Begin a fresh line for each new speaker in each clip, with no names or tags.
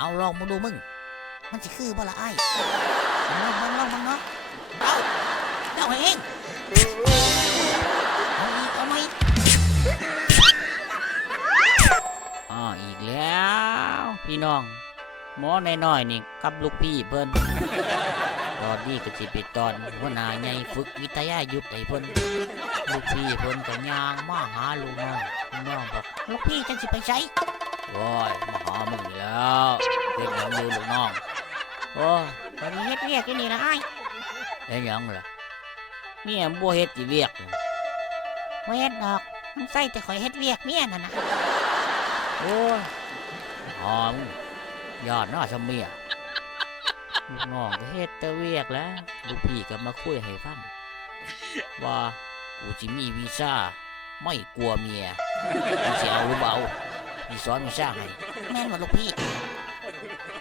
เอาลองมาดูมึง มันจะคือบ่ละไอ้ลองมึงลองมึงเนาะเอาเอาเองเอาอีกเอาไหมอ๋ออีกแล้ว พี่น้อง หมอน้อยๆนี่กับลูกพี่เพิ่นตอนนี้ก็สิไปตอนหัวหน้าใหญ่ฝึกวิทยายุทธให้เพิ่นลูกพี่เพิ่นก็ย่างมาหาลูกน้องลูกน้องบอกลูกพี่จะสิไปใช้ โอ้ยมาหามึงนี่แล้วเฮ็ดหยังอยู่ลูกน้องโอ้ยตอนนี้เฮ็ดเวียกอยู่นี่ละไอ้ายเฮ็ดหยังล่ะเมียบ่เฮ็ดสิเวียก บ่เฮ็ดดอกมันใส่แต่ข่อยเฮ็ดเวียกเมียนั่นน่ะโอ้ยหอมยอดน่าซะเมียลูกน้องก็เฮ็ดแต่เวียกแล้วลูกพี่ก็มาคุยให้ฟังว่ากูจิมีวีซ่าไม่กลัวเมียมึงสิเอาหรือเปล่า พี่สอนวีซ่าให้แม่นว่าลูกพี่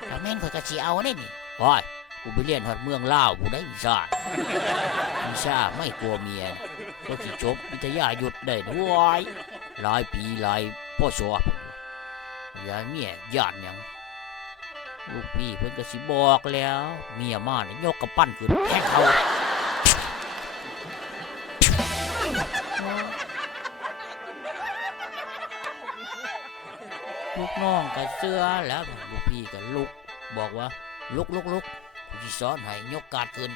ถ้าแม่นข่อยก็สิเอาได้นี่โอ้ยกูไปเรียนฮอดเมืองลาวกูได้วีซ่าวีซ่าไม่กลัวเมียก็สิจบวิทยายุทธได้ด้วยหลายปีหลายพ่อสอบอย่าเมียย่านหยังลูกพี่เพิ่นก็สิบอกแล้ว เมียมาเนี่ยยกกระปั้นขึ้นแทงเขา ลูกน้องก็เสื้อแล้วลูกพี่ก็ลุก บอกว่า ลุกลุกลุกกูสิสอนให้ยกกาดขึ้น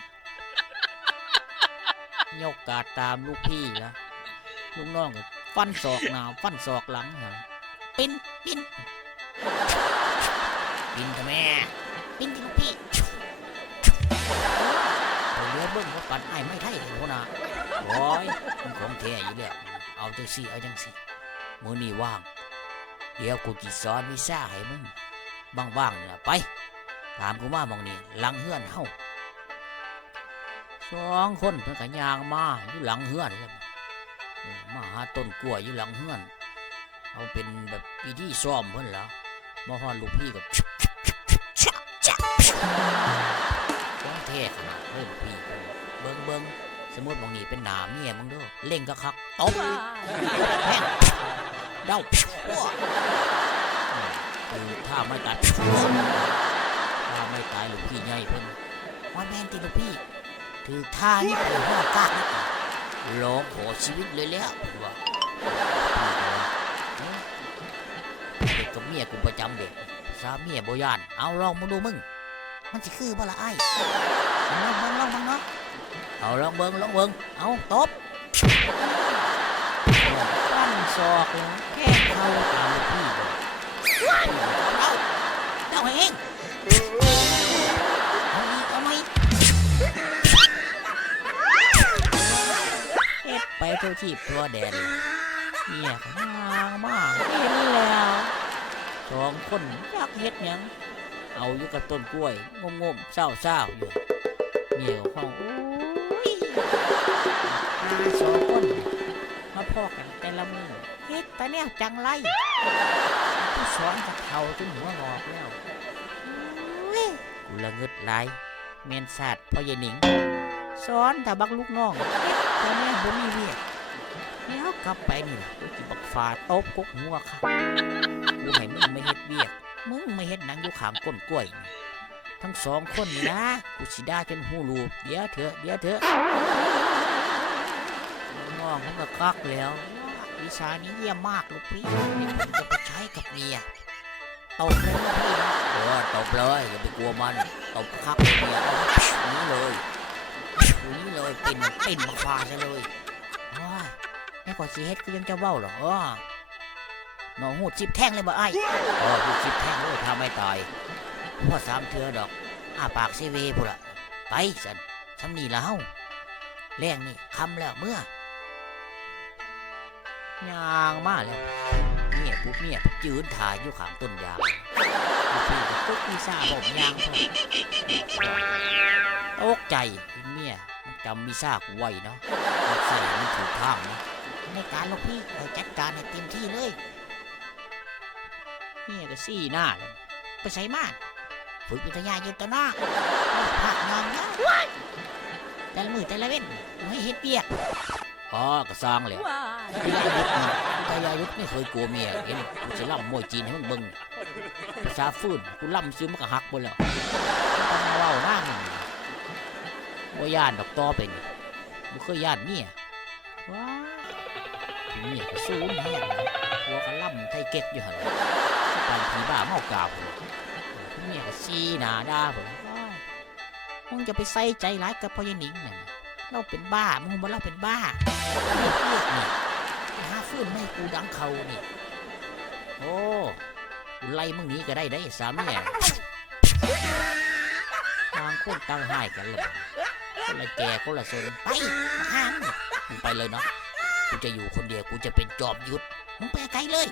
ยกกาดตามลูกพี่ละลูกน้องก็ฟันศอกหน้าฟันศอกหลังฮะปิ้นปิ้นปิ้นทำไมปิ้นที่ลูกพี่เดี๋ยวเรือเบิ้งว่าปันไอ้ไม่ไทยเลยพ่อนะโอ้ยมันของแท้อยู่แล้วเอาจังสิเอาจังสิมือนี่ว่าง เดี๋ยวกูจีสอนวิซ่าให้มึงบ้างๆนี่ล่ะไป ถามกูมาหมองนี่หลังเฮือนเฮาสองคนเพิ่นก็ย่างมาอยู่หลังเฮือนเลยเออมาหาต้นกล้วยอยู่หลังเฮือน เอาเป็นแบบพิธีซ้อมเพิ่นแล้วมาฮอดลูกพี่กับต้องเทขนาดเพิ่มพี่เบิ้งเบิ้งสมมติบางนี่เป็นหนาเมียมึงเด้อเล่งก็คักตบแม่ง เด้าอ้วคือถ้าไม่ตายถ้าไม่ตายลูกพี่ใหญ่เพิ่นว่าแม่นติลูกพี่ ถือท่านี่ไปหัวกากนะร้องขอชีวิตเลยแล้วเพิ่นว่าพี่ก็ว่าเอ้าเด็กกับเมียกูประจำเด็กสาเมียบ่ยาน เอาลองมาดูมึง มันจะคือบ่ละไอ้ายลองเบิ่งลองเบิ่งเนาะเอาลองเบิ่งลองเบิ่งเอาตบฟัน ศอกเลยแค่เข้าตามพี่เลยเอาเจ้าเองเอาอีกเอาไหมเฮ็ดไปทั่วที่ทั่วแดนเนี่ยขยางมากเห็นแล้วสองคนอยากเฮ็ดหยังเอาอยู่กับต้นกล้วยงมงๆเศร้าเศร้าๆอยู่เมียของเขาโอ้ย พ่อกันแต่ละมือเฮ็ดแต่แนวจังไรผู้สอนกับเขาจนหัวงอกแล้วโอ้ยกูละเงิดไหลายเมนศาสตร์พ่อเยหนิงสอนแต่บักลูกน้องเฮ็ดแต่แนวบ่มีเวียกเดี๋ยวกลับไปนี่ล่ะกูสิบักฝาตบกุกหัวค่ะกูให้มึงไม่เฮ็ดเวียกมึงไม่เห็นหนังอยู่ข้างก้นกล้วยนี่ทั้งสองคนนี่นะกูสิด่าจนหูรูปเดี๋ยวเถอะเดี๋ยวเถอะน้ องมันก็คักแล้ววิชานี้เยี่ยมมากลูกพี่นี่ผมจะไปใช้กับเมียตบเลยนะพี่นะเออตบเลยอย่าไปกลัวมันตบคักเลยเมียนี้เลยนี้เลยปิ่นปิ่นมาฟาซะเลยโอ้ยแม่ก่อนสีเฮ็ดคือยังจะเว้าเหรอเออหนอหูจิบแท่งเลยบ่ไอ้ายเออผู้คิดแท่งเลยถ้าไม่ตายพ่อสามเทือดอกอ้าปากเซเวพุ่นละไปสันทำนี่แล้วแรงนี่คำแล้วเมื่อ ย่างมาแล้วเมียปุ๊บเมียจืนถ่ายอยู่ข้างต้นยางลูกพี่ก็ปุ๊บมีซาผมยางพอตกใจเห็นเมียมันจำมีซากูไว้เนาะมันใส่มันถูกทางนะในการลูกพี่เราจัดการให้เต็มที่เลยเมียก็ซี่หน้าเลยไปใส่มาดฝึกวิทยายุทธนาผักนองนะแต่ละมือแต่ละเว้นไม่เฮ็ดเปียกอ๋อก็สร้างเลย วิทยายุทธนะวิทยายุทธไม่เคยกลัวเมียเห็นกูจะล่ำมวยจีนให้มึงเบิ่งภาษาฟื้นกูล่ำซื้อมันก็หักหมดแล้วต้องมาเว้าหน้าหนึ่งบ่ย่านดอกต่อเป็นบ่เคยย่านเมียว้าเมียก็สู้แน่หัวก็ล่ำไทยเก๊กอยู่หั่นล่ะปานผีบ้าเมากราบพุ่นเมียก็ซีหน้าด่าผมว้ายมึงจะไปใส่ใจร้ายกับพ่อยายหนิงนั่นน่ะเราเป็นบ้ามึงบ่เราเป็นบ้าเลือกนี่ไปหา ฟื้นไม่ให้กูดังเขานี่ โอ้กูไล่มึงหนี้ก็ได้ได้สามเนี่ยบางคนตั้งหายกันเลยคนละแก่คนละสนไปมาห้างมึงไปเลยเนาะกูจะอยู่คนเดียวกูจะเป็นจอบยุทธมึงไปไกลเลย